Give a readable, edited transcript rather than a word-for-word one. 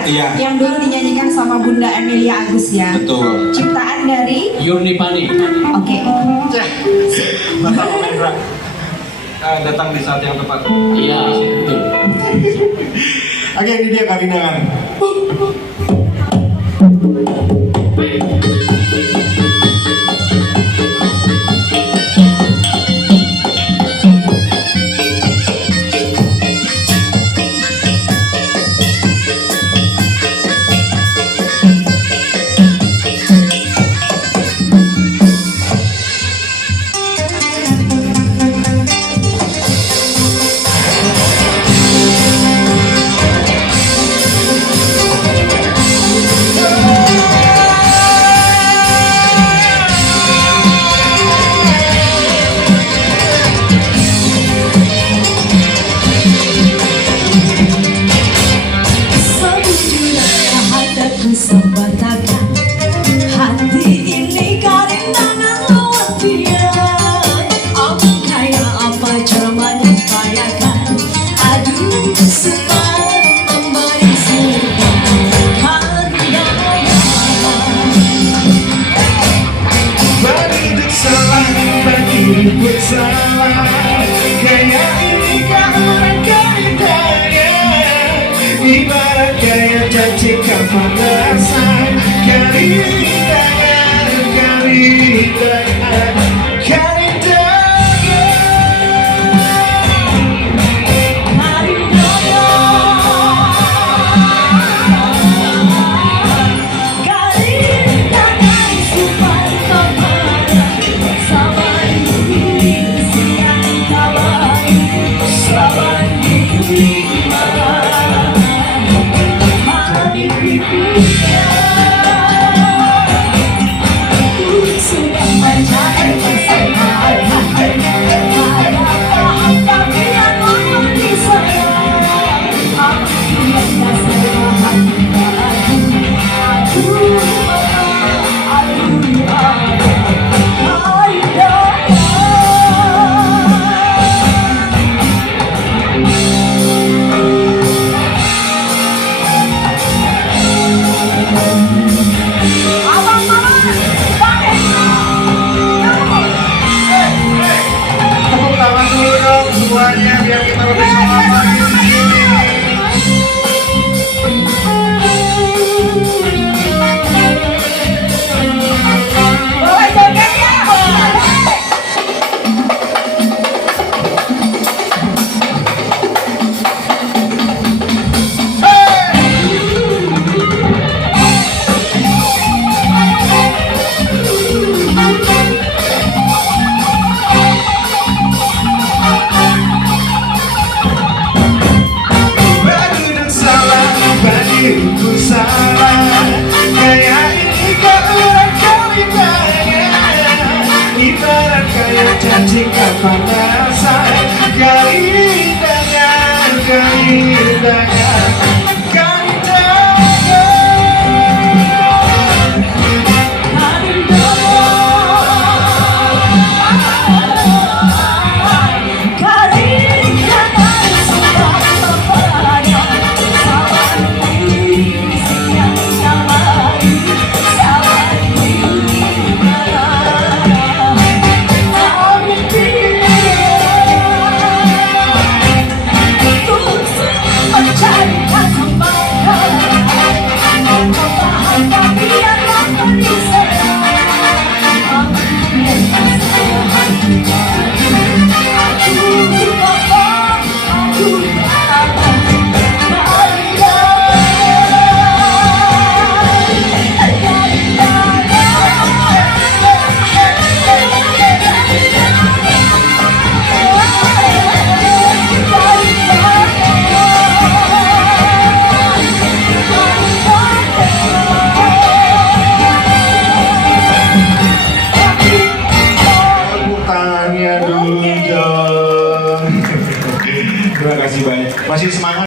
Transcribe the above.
Iya. Yang dulu dinyanyikan sama Bunda Emilia Agus ya. Betul. Ciptaan dari Yuni Pani. Oke. Bapak Mendra datang di saat yang tepat. Iya, betul. Oke, ini dia Karinangan. Ibarat kayak janji kepanasan, kerindangan, kerindangan, semuanya biar kita lebih semangat lagi di sini. Boleh joget ya? Ku salah, kayak ini karena kerindangan, ibarat kayak janji kepanasan, kerindangan, kerindangan, terima kasih banyak. Masih semangat.